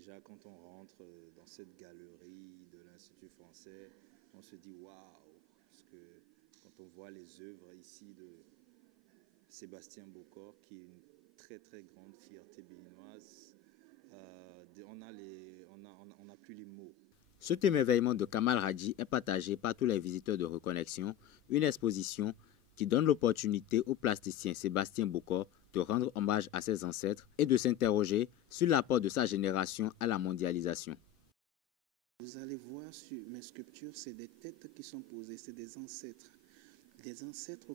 déjà, quand on rentre dans cette galerie de l'Institut français, on se dit waouh, parce que quand on voit les œuvres ici de Sébastien Bocor, qui est une très très grande fierté béninoise, on n'a plus les mots. Cet émerveillement de Kamal Radji est partagé par tous les visiteurs de Reconnexion, une exposition qui donne l'opportunité au plasticien Sébastien Bocor de rendre hommage à ses ancêtres et de s'interroger sur l'apport de sa génération à la mondialisation. Vous allez voir sur mes sculptures, c'est des têtes qui sont posées, c'est des ancêtres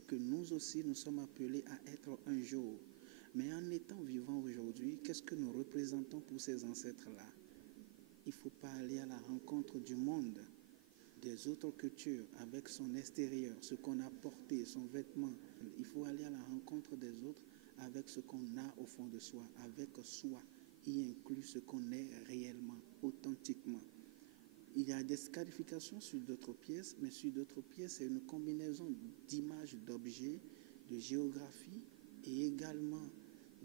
que nous aussi nous sommes appelés à être un jour. Mais en étant vivants aujourd'hui, qu'est-ce que nous représentons pour ces ancêtres-là? Il ne faut pas aller à la rencontre du monde, des autres cultures, avec son extérieur, ce qu'on a porté, son vêtement. Il faut aller à la rencontre des autres avec ce qu'on a au fond de soi, avec soi, y inclut ce qu'on est réellement, authentiquement. Il y a des scarifications sur d'autres pièces, mais sur d'autres pièces, c'est une combinaison d'images, d'objets, de géographie et également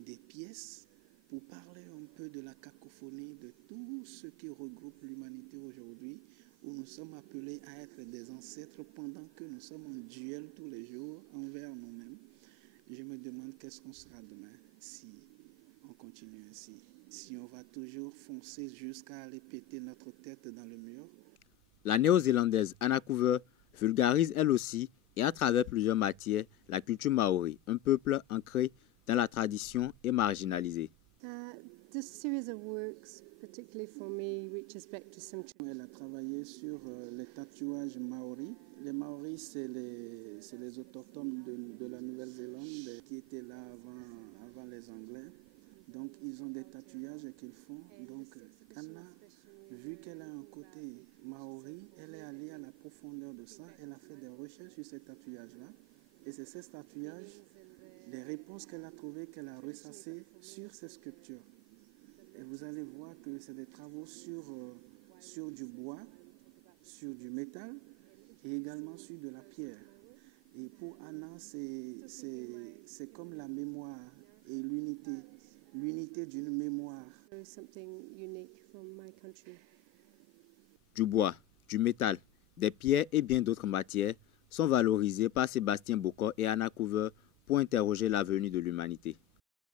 des pièces pour parler un peu de la cacophonie de tout ce qui regroupe l'humanité aujourd'hui, où nous sommes appelés à être des ancêtres pendant que nous sommes en duel tous les jours envers nous-mêmes. Je me demande qu'est-ce qu'on sera demain si on continue ainsi. Si on va toujours foncer jusqu'à aller péter notre tête dans le mur. La néo-zélandaise Anna Coover vulgarise elle aussi et à travers plusieurs matières la culture maori, un peuple ancré dans la tradition et marginalisé. This series of works, particularly for me, reaches back to some... Elle a travaillé sur les tatouages maoris. Les maoris, c'est les autochtones de la Nouvelle-Zélande qui étaient là avant les Anglais. Donc, ils ont des tatouages qu'ils font. Donc, Anna, vu qu'elle a un côté maori, elle est allée à la profondeur de ça. Elle a fait des recherches sur ces tatouages-là. Et c'est ces tatouages, des réponses qu'elle a trouvées, qu'elle a ressassées sur ces sculptures. Et vous allez voir que c'est des travaux sur du bois, sur du métal et également sur de la pierre. Et pour Anna, c'est comme la mémoire et l'unité d'une mémoire. Du bois, du métal, des pierres et bien d'autres matières sont valorisées par Sébastien Bocor et Anna Coover pour interroger l'avenir de l'humanité.